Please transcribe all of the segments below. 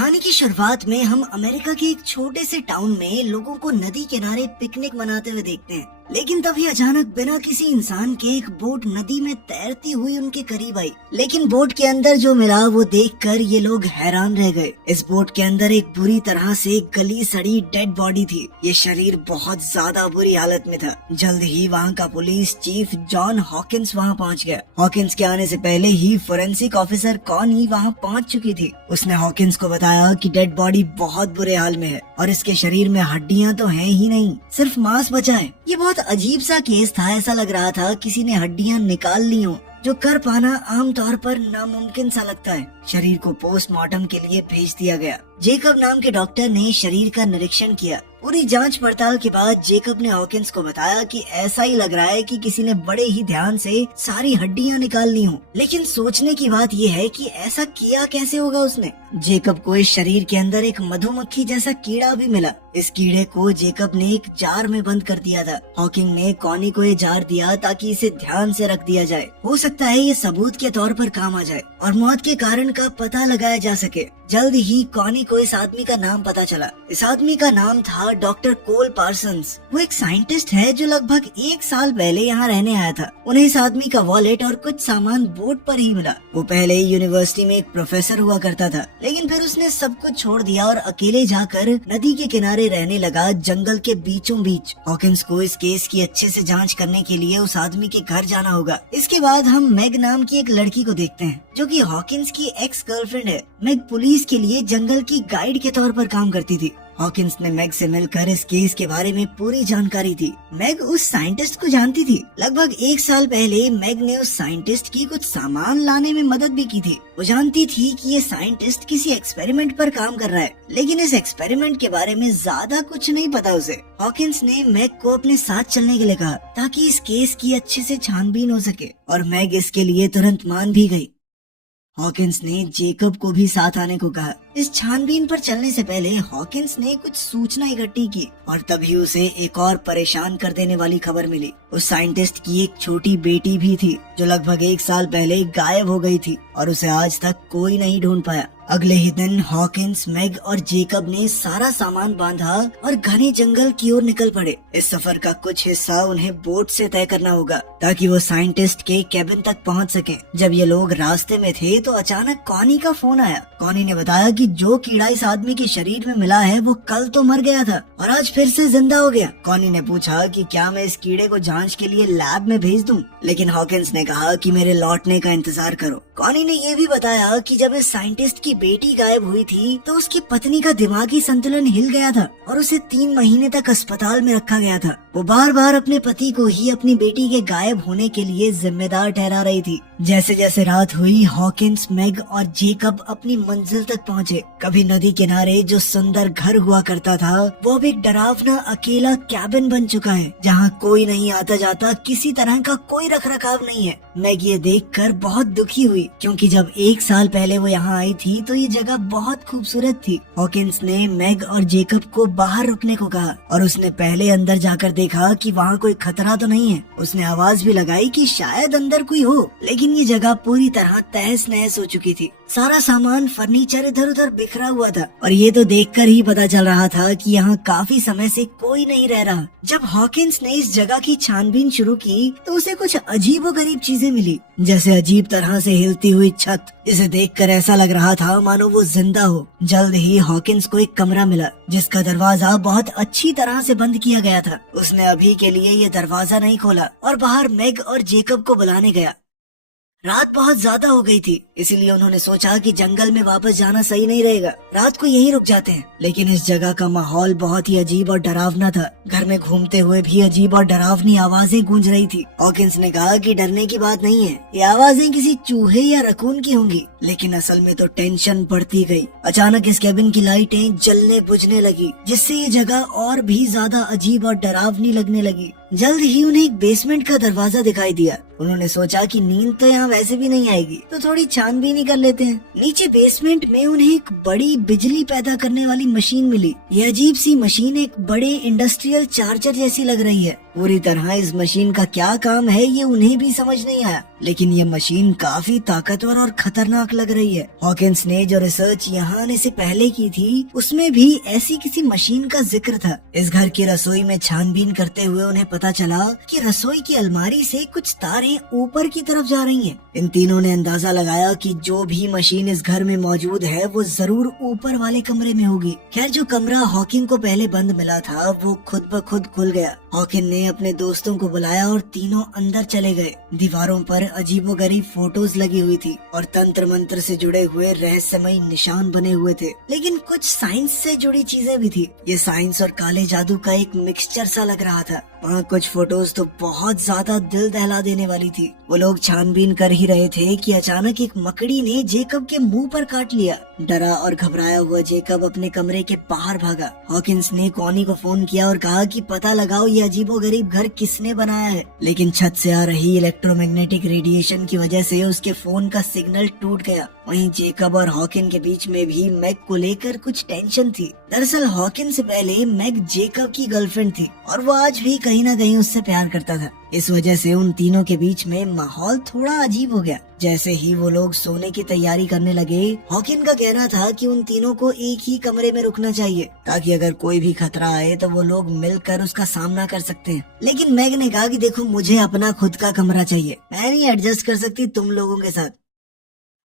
कहानी की शुरुआत में हम अमेरिका के एक छोटे से टाउन में लोगों को नदी किनारे पिकनिक मनाते हुए देखते हैं। लेकिन तभी अचानक बिना किसी इंसान के एक बोट नदी में तैरती हुई उनके करीब आई। लेकिन बोट के अंदर जो मिला वो देखकर ये लोग हैरान रह गए। इस बोट के अंदर एक बुरी तरह से गली सड़ी डेड बॉडी थी। ये शरीर बहुत ज्यादा बुरी हालत में था। जल्द ही वहाँ का पुलिस चीफ जॉन हॉकिंस वहाँ पहुँच गया। हॉकिंस के आने से पहले ही फोरेंसिक ऑफिसर कॉनी वहाँ पहुँच चुकी थी। उसने हॉकिंस को बताया कि डेड बॉडी बहुत बुरे हाल में है और इसके शरीर में हड्डियां तो हैं ही नहीं, सिर्फ मांस बचा है। ये बहुत अजीब सा केस था। ऐसा लग रहा था किसी ने हड्डियां निकाल ली हो, जो कर पाना आमतौर पर नामुमकिन सा लगता है। शरीर को पोस्टमार्टम के लिए भेज दिया गया। जेकब नाम के डॉक्टर ने शरीर का निरीक्षण किया। पूरी जांच पड़ताल के बाद जेकब ने हॉकिंस को बताया कि ऐसा ही लग रहा है कि किसी ने बड़े ही ध्यान से सारी हड्डियां निकाल ली हों। लेकिन सोचने की बात यह है कि ऐसा किया कैसे होगा उसने। जेकब को इस शरीर के अंदर एक मधुमक्खी जैसा कीड़ा भी मिला। इस कीड़े को जेकब ने एक जार में बंद कर दिया था। हॉकिंग ने कॉनी को ये जार दिया ताकि इसे ध्यान से रख दिया जाए। हो सकता है ये सबूत के तौर पर काम आ जाए और मौत के कारण का पता लगाया जा सके। जल्द ही कॉनी को इस आदमी का नाम पता चला। इस आदमी का नाम था डॉक्टर कोल पार्सन्स। वो एक साइंटिस्ट है जो लगभग 1 साल पहले यहाँ रहने आया था। उन्हें इस आदमी का वॉलेट और कुछ सामान बोट पर ही मिला। वो पहले यूनिवर्सिटी में एक प्रोफेसर हुआ करता था, लेकिन फिर उसने सब कुछ छोड़ दिया और अकेले जाकर नदी के किनारे रहने लगा, जंगल के बीचों बीच। हॉकिंस को इस केस की अच्छे से जांच करने के लिए उस आदमी के घर जाना होगा। इसके बाद हम मैग नाम की एक लड़की को देखते हैं जो कि हॉकिंस की एक्स गर्लफ्रेंड है। मैग पुलिस के लिए जंगल की गाइड के तौर पर काम करती थी। हॉकिंस ने मैग से मिलकर इस केस के बारे में पूरी जानकारी दी। मैग उस साइंटिस्ट को जानती थी। लगभग 1 साल पहले मैग ने उस साइंटिस्ट की कुछ सामान लाने में मदद भी की थी। वो जानती थी कि ये साइंटिस्ट किसी एक्सपेरिमेंट पर काम कर रहा है, लेकिन इस एक्सपेरिमेंट के बारे में ज्यादा कुछ नहीं पता उसे। हॉकिंस ने मैग को अपने साथ चलने के लिए कहा ताकि इस केस की अच्छे से छानबीन हो सके, और मैग इसके लिए तुरंत मान भी गई। हॉकिंस ने जेकब को भी साथ आने को कहा। इस छानबीन पर चलने से पहले हॉकिंस ने कुछ सूचना इकट्ठी की और तभी उसे एक और परेशान कर देने वाली खबर मिली। उस साइंटिस्ट की एक छोटी बेटी भी थी जो लगभग 1 साल पहले गायब हो गई थी और उसे आज तक कोई नहीं ढूंढ पाया। अगले ही दिन हॉकिंस, मैग और जेकब ने सारा सामान बांधा और घने जंगल की ओर निकल पड़े। इस सफर का कुछ हिस्सा उन्हें बोट से तय करना होगा ताकि वो साइंटिस्ट के केबिन तक पहुंच सके। जब ये लोग रास्ते में थे तो अचानक कॉनी का फोन आया। कॉनी ने बताया कि जो कीड़ा इस आदमी के शरीर में मिला है वो कल तो मर गया था और आज फिर से जिंदा हो गया। कॉनी ने पूछा कि क्या मैं इस कीड़े को जांच के लिए लैब में भेज दूं, लेकिन हॉकिंस ने कहा कि मेरे लौटने का इंतजार करो। कॉनी ने ये भी बताया कि जब इस साइंटिस्ट की बेटी गायब हुई थी तो उसकी पत्नी का दिमागी संतुलन हिल गया था और उसे 3 महीने तक अस्पताल में रखा गया था। वो बार बार अपने पति को ही अपनी बेटी के गायब होने के लिए जिम्मेदार ठहरा रही थी। जैसे जैसे रात हुई, हॉकिंस, मैग और जेकब अपनी मंजिल तक पहुँचे। कभी नदी किनारे जो सुंदर घर हुआ करता था वो अब एक डरावना अकेला कैबिन बन चुका है जहाँ कोई नहीं आता जाता, किसी तरह का कोई रखरखाव नहीं है। मैग ये देखकर बहुत दुखी हुई क्योंकि जब 1 साल पहले वो यहाँ आई थी तो ये जगह बहुत खूबसूरत थी। हॉकिंस ने मैग और जेकब को बाहर रुकने को कहा और उसने पहले अंदर जाकर देखा कि वहाँ कोई खतरा तो नहीं है। उसने आवाज भी लगाई कि शायद अंदर कोई हो, लेकिन ये जगह पूरी तरह तहस नहस हो चुकी थी। सारा सामान, फर्नीचर इधर उधर बिखरा हुआ था और ये तो देखकर ही पता चल रहा था कि यहाँ काफी समय से कोई नहीं रह रहा। जब हॉकिंस ने इस जगह की छानबीन शुरू की तो उसे कुछ अजीबोगरीब चीजें मिली, जैसे अजीब तरह से हिलती हुई छत, जिसे देखकर ऐसा लग रहा था मानो वो जिंदा हो। जल्द ही हॉकिंस को एक कमरा मिला जिसका दरवाजा बहुत अच्छी तरह से बंद किया गया था। उसने अभी के लिए ये दरवाजा नहीं खोला और बाहर मैग और जेकब को बुलाने गया। रात बहुत ज्यादा हो गई थी, इसीलिए उन्होंने सोचा कि जंगल में वापस जाना सही नहीं रहेगा, रात को यहीं रुक जाते हैं। लेकिन इस जगह का माहौल बहुत ही अजीब और डरावना था। घर में घूमते हुए भी अजीब और डरावनी आवाजें गूंज रही थी। हॉकिंस ने कहा कि डरने की बात नहीं है, ये आवाजें किसी चूहे या रकून की होंगी, लेकिन असल में तो टेंशन बढ़ती गई। अचानक इस केबिन की लाइटें जलने बुझने लगी, जिससे ये जगह और भी ज्यादा अजीब और डरावनी लगने लगी। जल्द ही उन्हें एक बेसमेंट का दरवाजा दिखाई दिया। उन्होंने सोचा कि नींद तो यहाँ वैसे भी नहीं आएगी, तो थोड़ी छानबीन ही कर लेते हैं। नीचे बेसमेंट में उन्हें एक बड़ी बिजली पैदा करने वाली मशीन मिली। ये अजीब सी मशीन एक बड़े इंडस्ट्रियल चार्जर जैसी लग रही है। पूरी तरह इस मशीन का क्या काम है ये उन्हें भी समझ नहीं आया, लेकिन ये मशीन काफी ताकतवर और खतरनाक लग रही है। हॉकिंस ने जो रिसर्च यहाँ आने से पहले की थी उसमें भी ऐसी किसी मशीन का जिक्र था। इस घर की रसोई में छानबीन करते हुए उन्हें पता चला कि रसोई की अलमारी से कुछ तारें ऊपर की तरफ जा रही हैं। इन तीनों ने अंदाजा लगाया कि जो भी मशीन इस घर में मौजूद है वो जरूर ऊपर वाले कमरे में होगी। खैर जो कमरा हॉकिंग को पहले बंद मिला था वो खुद ब खुद खुल गया। हॉकिन ने अपने दोस्तों को बुलाया और तीनों अंदर चले गए। दीवारों पर अजीबोगरीब फोटोज लगी हुई थी और तंत्र मंत्र से जुड़े हुए रहस्यमय निशान बने हुए थे, लेकिन कुछ साइंस से जुड़ी चीजें भी थी। ये साइंस और काले जादू का एक मिक्सचर सा लग रहा था। वहाँ कुछ फोटोज तो बहुत ज्यादा दिल दहला देने वाली थी। वो लोग छानबीन कर ही रहे थे कि अचानक एक मकड़ी ने जेकब के मुंह पर काट लिया। डरा और घबराया हुआ जेकब अपने कमरे के बाहर भागा। हॉकिंस ने कॉनी को फोन किया और कहा कि पता लगाओ ये अजीबोगरीब घर किसने बनाया है, लेकिन छत से आ रही इलेक्ट्रोमैग्नेटिक रेडिएशन की वजह से उसके फोन का सिग्नल टूट गया। वहीं जेकब और हॉकिन के बीच में भी मैग को लेकर कुछ टेंशन थी। दरअसल हॉकिन से पहले मैग जेकब की गर्लफ्रेंड थी और वो आज भी कहीं न कहीं उससे प्यार करता था। इस वजह से उन तीनों के बीच में माहौल थोड़ा अजीब हो गया। जैसे ही वो लोग सोने की तैयारी करने लगे, हॉकिन का कहना था कि उन तीनों को एक ही कमरे में रुकना चाहिए ताकि अगर कोई भी खतरा आए तो वो लोग मिलकर उसका सामना कर सकते हैं। लेकिन मैग ने कहा कि देखो मुझे अपना खुद का कमरा चाहिए, मैं नहीं एडजस्ट कर सकती तुम लोगों के साथ।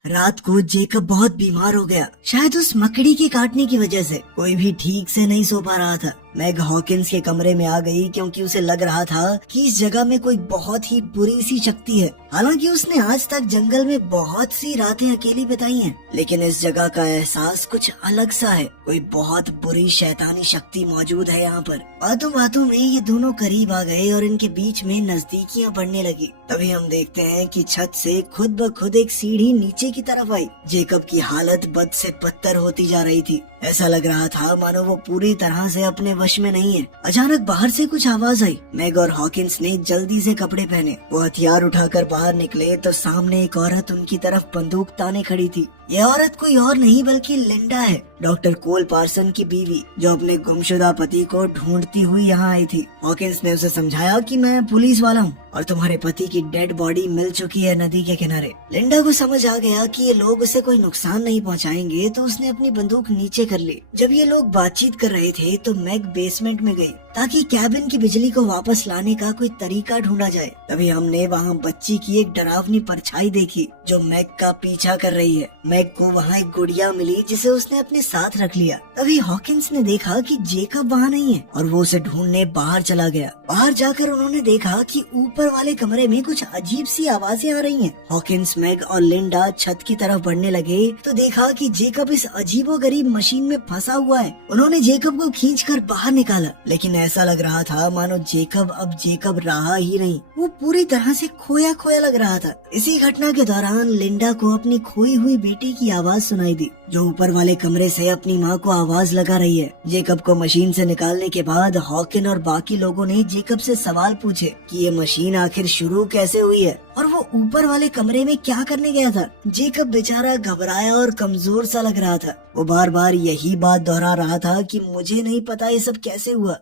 रात को जेकब बहुत बीमार हो गया, शायद उस मकड़ी के काटने की वजह से। कोई भी ठीक से नहीं सो पा रहा था। मैग हॉकिंस के कमरे में आ गई क्योंकि उसे लग रहा था कि इस जगह में कोई बहुत ही बुरी सी शक्ति है। हालांकि उसने आज तक जंगल में बहुत सी रातें अकेली बिताई हैं, लेकिन इस जगह का एहसास कुछ अलग सा है। कोई बहुत बुरी शैतानी शक्ति मौजूद है यहाँ पर। बातों बातों में ये दोनों करीब आ गए और इनके बीच में नजदीकियां बढ़ने लगी। तभी हम देखते हैं कि छत से खुद ब खुद एक सीढ़ी नीचे की तरफ आई। जेकब की हालत बद से बदतर होती जा रही थी। ऐसा लग रहा था मानो वो पूरी तरह से अपने वश में नहीं है। अचानक बाहर से कुछ आवाज आई। मैग और हॉकिंस ने जल्दी से कपड़े पहने। वो हथियार उठाकर बाहर निकले तो सामने एक औरत उनकी तरफ बंदूक ताने खड़ी थी। यह औरत कोई और नहीं बल्कि लिंडा है, डॉक्टर कोल पार्सन की बीवी, जो अपने गुमशुदा पति को ढूंढती हुई यहाँ आई थी। हॉकिंस ने उसे समझाया कि मैं पुलिस वाला हूँ और तुम्हारे पति की डेड बॉडी मिल चुकी है नदी के किनारे। लिंडा को समझ आ गया कि ये लोग उसे कोई नुकसान नहीं पहुँचाएंगे, तो उसने अपनी बंदूक नीचे कर ली। जब ये लोग बातचीत कर रहे थे तो मैग बेसमेंट में गई ताकि कैबिन की बिजली को वापस लाने का कोई तरीका ढूंढा जाए। तभी हमने वहाँ बच्ची की एक डरावनी परछाई देखी जो मैग का पीछा कर रही है। मैग को वहाँ एक गुड़िया मिली जिसे उसने अपने साथ रख लिया। तभी हॉकिंस ने देखा कि जेकब वहाँ नहीं है और वो उसे ढूंढने बाहर चला गया। बाहर जाकर उन्होंने देखा कि ऊपर वाले कमरे में कुछ अजीब सी आवाजें आ रही हैं। हॉकिंस, मैग और लिंडा छत की तरफ बढ़ने लगे तो देखा कि जेकब इस अजीबोगरीब मशीन में फंसा हुआ है। उन्होंने जेकब को खींचकर बाहर निकाला, लेकिन ऐसा लग रहा था मानो जेकब अब जेकब रहा ही नहीं। वो पूरी तरह से खोया खोया लग रहा था। इसी घटना के दौरान लिंडा को अपनी खोई हुई बेटी की आवाज सुनाई दी, जो ऊपर वाले कमरे से अपनी माँ को आवाज लगा रही है। जेकब को मशीन से निकालने के बाद हॉकिन और बाकी लोगों ने जेकब से सवाल पूछे कि ये मशीन आखिर शुरू कैसे हुई है और वो ऊपर वाले कमरे में क्या करने गया था। जेकब बेचारा घबराया और कमजोर सा लग रहा था। वो बार बार यही बात दोहरा रहा था कि मुझे नहीं पता ये सब कैसे हुआ।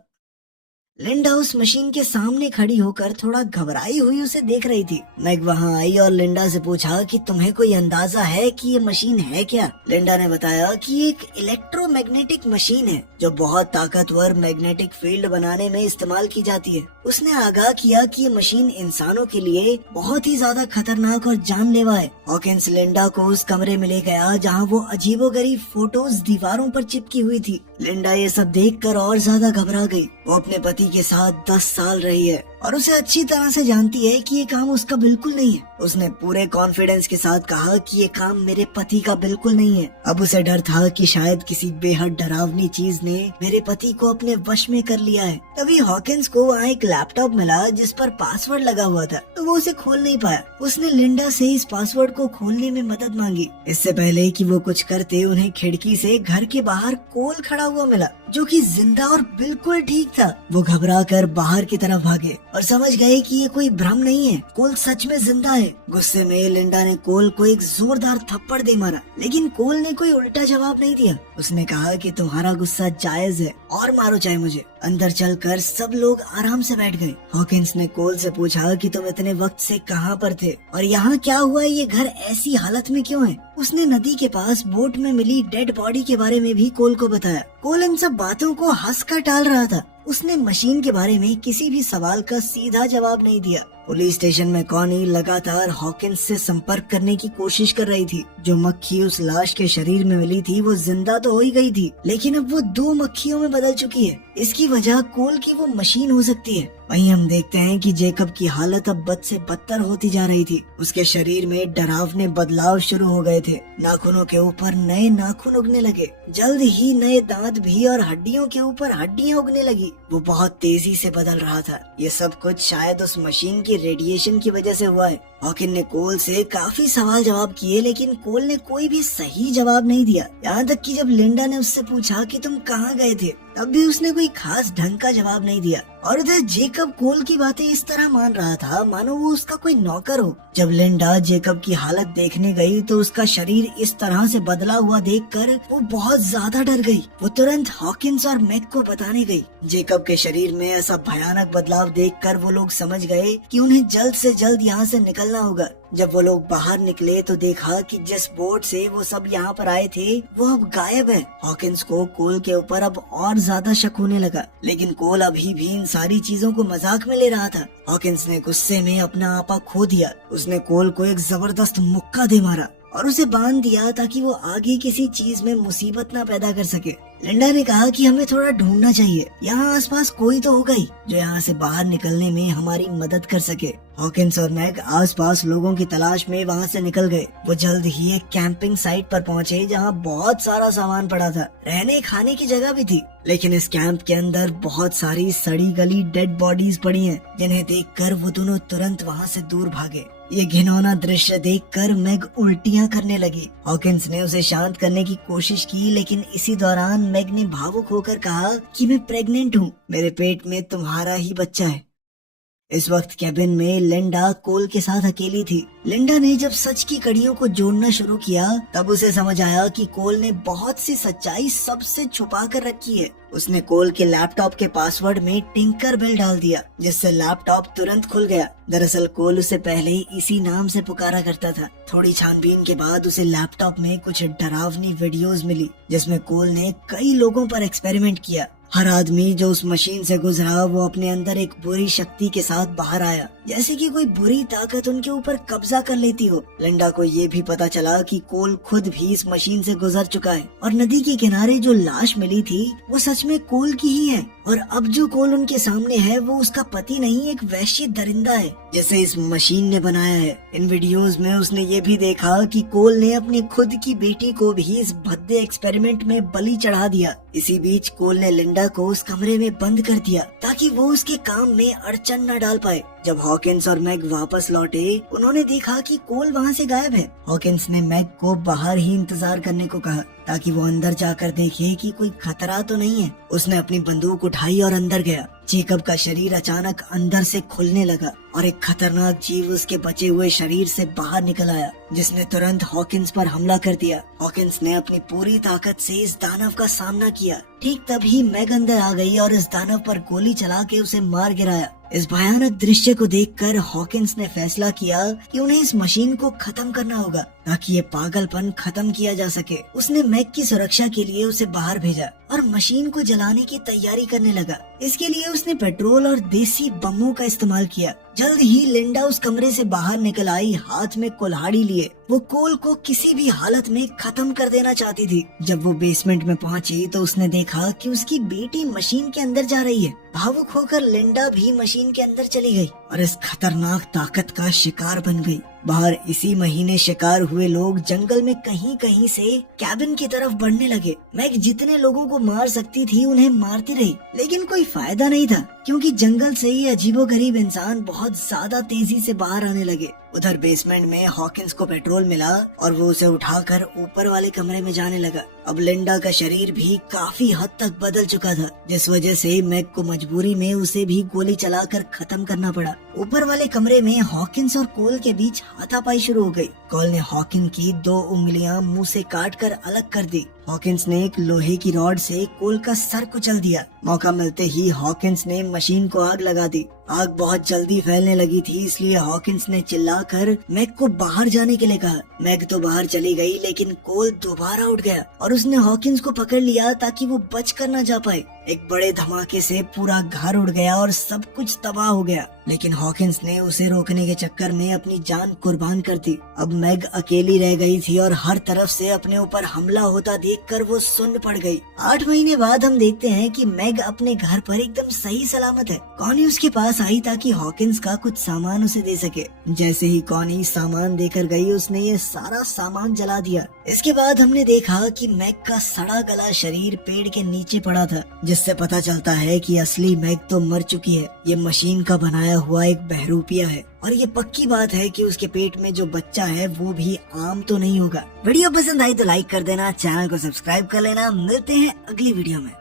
लिंडा उस मशीन के सामने खड़ी होकर थोड़ा घबराई हुई उसे देख रही थी। मैग वहाँ आई और लिंडा से पूछा कि तुम्हें कोई अंदाजा है कि ये मशीन है क्या। लिंडा ने बताया कि ये एक इलेक्ट्रोमैग्नेटिक मशीन है जो बहुत ताकतवर मैग्नेटिक फील्ड बनाने में इस्तेमाल की जाती है। उसने आगाह किया कि ये मशीन इंसानों के लिए बहुत ही ज्यादा खतरनाक और जानलेवा है। हॉकिंस लिंडा को उस कमरे में ले गया जहाँ वो अजीबोगरीब फोटोज दीवारों पर चिपकी हुई थी। लिंडा ये सब देखकर और ज्यादा घबरा गई। वो अपने पति के साथ 10 साल रही है और उसे अच्छी तरह से जानती है कि ये काम उसका बिल्कुल नहीं है। उसने पूरे कॉन्फिडेंस के साथ कहा कि ये काम मेरे पति का बिल्कुल नहीं है। अब उसे डर था कि शायद किसी बेहद डरावनी चीज ने मेरे पति को अपने वश में कर लिया है। तभी हॉकिंस को वहाँ एक लैपटॉप मिला जिस पर पासवर्ड लगा हुआ था, तो वो उसे खोल नहीं पाया। उसने लिंडा से इस पासवर्ड को खोलने में मदद मांगी। इससे पहले कि वो कुछ करते, उन्हें खिड़की से घर के बाहर कोल खड़ा हुआ मिला जो कि जिंदा और बिल्कुल ठीक था। वो घबरा कर बाहर की तरफ भागे और समझ गए कि ये कोई भ्रम नहीं है, कोल सच में जिंदा है। गुस्से में लिंडा ने कोल को एक जोरदार थप्पड़ दे मारा, लेकिन कोल ने कोई उल्टा जवाब नहीं दिया। उसने कहा कि तुम्हारा गुस्सा जायज है और मारो चाहे मुझे। अंदर चलकर सब लोग आराम से बैठ गए। हॉकिंस ने कोल से पूछा कि तुम इतने वक्त से कहाँ पर थे और यहाँ क्या हुआ, ये घर ऐसी हालत में क्यों है। उसने नदी के पास बोट में मिली डेड बॉडी के बारे में भी कोल को बताया। कोल इन सब बातों को हंसकर टाल रहा था। उसने मशीन के बारे में किसी भी सवाल का सीधा जवाब नहीं दिया। पुलिस स्टेशन में कॉनी लगातार हॉकिंस से संपर्क करने की कोशिश कर रही थी। जो मक्खी उस लाश के शरीर में मिली थी वो जिंदा तो हो ही गई थी, लेकिन अब वो 2 मक्खियों में बदल चुकी है। इसकी वजह कोल की वो मशीन हो सकती है। वहीं हम देखते हैं कि जेकब की हालत अब बद से बदतर होती जा रही थी। उसके शरीर में डरावने बदलाव शुरू हो गए थे। नाखूनों के ऊपर नए नाखून उगने लगे, जल्द ही नए दांत भी, और हड्डियों के ऊपर हड्डियां उगने लगी। वो बहुत तेजी से बदल रहा था। ये सब कुछ शायद उस मशीन की रेडिएशन की वजह से हुआ है। हॉकिन ने कोल से काफी सवाल जवाब किए, लेकिन कोल ने कोई भी सही जवाब नहीं दिया। यहाँ तक कि जब लिंडा ने उससे पूछा कि तुम कहाँ गए थे, तब भी उसने कोई खास ढंग का जवाब नहीं दिया। और उधर जेकब कोल की बातें इस तरह मान रहा था मानो वो उसका कोई नौकर हो। जब लिंडा जेकब की हालत देखने गई तो उसका शरीर इस तरह से बदला हुआ देखकर वो बहुत ज्यादा डर गई। वो तुरंत हॉकिंस और मैक को बताने गई। जेकब के शरीर में ऐसा भयानक बदलाव देखकर वो लोग समझ गए कि उन्हें जल्द से जल्द यहाँ से निकलना होगा। जब वो लोग बाहर निकले तो देखा कि जिस बोट से वो सब यहाँ पर आए थे वो अब गायब है। हॉकिंस को कोल के ऊपर अब और ज्यादा शक होने लगा, लेकिन कोल अभी भी इन सारी चीजों को मजाक में ले रहा था। हॉकिंस ने गुस्से में अपना आपा खो दिया। उसने कोल को एक जबरदस्त मुक्का दे मारा और उसे बांध दिया ताकि वो आगे किसी चीज में मुसीबत न पैदा कर सके। लिंडा ने कहा कि हमें थोड़ा ढूंढना चाहिए, यहाँ आसपास कोई तो होगा ही जो यहाँ से बाहर निकलने में हमारी मदद कर सके। हॉकिंस और मैक आसपास लोगों की तलाश में वहाँ से निकल गए। वो जल्द ही एक कैंपिंग साइट पर पहुँचे जहाँ बहुत सारा सामान पड़ा था। रहने खाने की जगह भी थी, लेकिन इस कैंप के अंदर बहुत सारी सड़ी गली डेड बॉडीज पड़ी हैं, जिन्हें देखकर वो दोनों तुरंत वहाँ से दूर भागे। ये घिनौना दृश्य देखकर मैग उल्टियां करने लगी। हॉकिंस ने उसे शांत करने की कोशिश की, लेकिन इसी दौरान मैग ने भावुक होकर कहा कि मैं प्रेग्नेंट हूँ, मेरे पेट में तुम्हारा ही बच्चा है। इस वक्त कैबिन में लिंडा कोल के साथ अकेली थी। लिंडा ने जब सच की कड़ियों को जोड़ना शुरू किया तब उसे समझ आया कि कोल ने बहुत सी सच्चाई सबसे छुपा कर रखी है। उसने कोल के लैपटॉप के पासवर्ड में टिंकर बेल डाल दिया, जिससे लैपटॉप तुरंत खुल गया। दरअसल कोल उसे पहले ही इसी नाम से पुकारा करता था। थोड़ी छानबीन के बाद उसे लैपटॉप में कुछ डरावनी वीडियोस मिली, जिसमें कोल ने कई लोगों पर एक्सपेरिमेंट किया। हर आदमी जो उस मशीन से गुजरा वो अपने अंदर एक बुरी शक्ति के साथ बाहर आया, जैसे कि कोई बुरी ताकत उनके ऊपर कब्जा कर लेती हो। लिंडा को ये भी पता चला कि कोल खुद भी इस मशीन से गुजर चुका है और नदी के किनारे जो लाश मिली थी वो सच में कोल की ही है। और अब जो कोल उनके सामने है वो उसका पति नहीं, एक वैश्य दरिंदा है जिसे इस मशीन ने बनाया है। इन वीडियोस में उसने ये भी देखा कि कोल ने अपनी खुद की बेटी को भी इस भद्दे एक्सपेरिमेंट में बलि चढ़ा दिया। इसी बीच कोल ने लिंडा को उस कमरे में बंद कर दिया ताकि वो उसके काम में अड़चन न डाल पाए। जब हॉकिंस और मैग वापस लौटे उन्होंने देखा कि कोल वहाँ से गायब है। हॉकिंस ने मैग को बाहर ही इंतजार करने को कहा ताकि वो अंदर जाकर देखे कि कोई खतरा तो नहीं है। उसने अपनी बंदूक उठाई और अंदर गया। जेकब का शरीर अचानक अंदर से खुलने लगा और एक खतरनाक जीव उसके बचे हुए शरीर से बाहर निकल आया, जिसने तुरंत हॉकिंस पर हमला कर दिया। हॉकिंस ने अपनी पूरी ताकत से इस दानव का सामना किया। ठीक तभी मैग अंदर आ गई और इस दानव पर गोली चला के उसे मार गिराया। इस भयानक दृश्य को देखकर हॉकिंस ने फैसला किया कि उन्हें इस मशीन को खत्म करना होगा ताकि ये पागलपन खत्म किया जा सके। उसने मैग की सुरक्षा के लिए उसे बाहर भेजा और मशीन को जलाने की तैयारी करने लगा। इसके लिए उसने पेट्रोल और देसी बमों का इस्तेमाल किया। जल्द ही लिंडा उस कमरे से बाहर निकल आई, हाथ में कुल्हाड़ी लिए। वो कोल को किसी भी हालत में खत्म कर देना चाहती थी। जब वो बेसमेंट में पहुंची तो उसने देखा कि उसकी बेटी मशीन के अंदर जा रही है। भावुक होकर लिंडा भी मशीन के अंदर चली गई और इस खतरनाक ताकत का शिकार बन गई। बाहर इसी महीने शिकार हुए लोग जंगल में कहीं कहीं से कैबिन की तरफ बढ़ने लगे। मैग जितने लोगों को मार सकती थी उन्हें मारती रही, लेकिन कोई फायदा नहीं था। क्योंकि जंगल से ही अजीबोगरीब इंसान बहुत ज्यादा तेजी से बाहर आने लगे। उधर बेसमेंट में हॉकिंस को पेट्रोल मिला और वो उसे उठाकर ऊपर वाले कमरे में जाने लगा। अब लिंडा का शरीर भी काफी हद तक बदल चुका था, जिस वजह से मैग को मजबूरी में उसे भी गोली चलाकर खत्म करना पड़ा। ऊपर वाले कमरे में हॉकिंस और कोल के बीच हाथापाई शुरू हो गई। कोल ने हॉकिंस की 2 उंगलियां मुंह से काटकर अलग कर दी। हॉकिंस ने एक लोहे की रॉड से कोल का सर कुचल दिया। मौका मिलते ही हॉकिंस ने मशीन को आग लगा दी। आग बहुत जल्दी फैलने लगी थी, इसलिए हॉकिंस ने चिल्लाकर मैग को बाहर जाने के लिए कहा। मैग तो बाहर चली गई, लेकिन कोल दोबारा उठ गया और उसने हॉकिंस को पकड़ लिया ताकि वो बच कर न जा पाए। एक बड़े धमाके से पूरा घर उड़ गया और सब कुछ तबाह हो गया, लेकिन हॉकिंस ने उसे रोकने के चक्कर में अपनी जान कुर्बान कर दी। अब मैग अकेली रह गई थी और हर तरफ से अपने ऊपर हमला होता देखकर वो सुन्न पड़ गई। 8 महीने बाद हम देखते हैं कि मैग अपने घर पर एकदम सही सलामत है। कॉनी उसके पास आई ताकि हॉकिंस का कुछ सामान उसे दे सके। जैसे ही कॉनी सामान देकर गई, उसने ये सारा सामान जला दिया। इसके बाद हमने देखा कि मैग का सड़ा गला शरीर पेड़ के नीचे पड़ा था, जिससे पता चलता है कि असली मैग तो मर चुकी है। ये मशीन का बनाया हुआ एक बहरूपिया है और ये पक्की बात है कि उसके पेट में जो बच्चा है वो भी आम तो नहीं होगा। वीडियो पसंद आई तो लाइक कर देना, चैनल को सब्सक्राइब कर लेना। मिलते हैं अगली वीडियो में।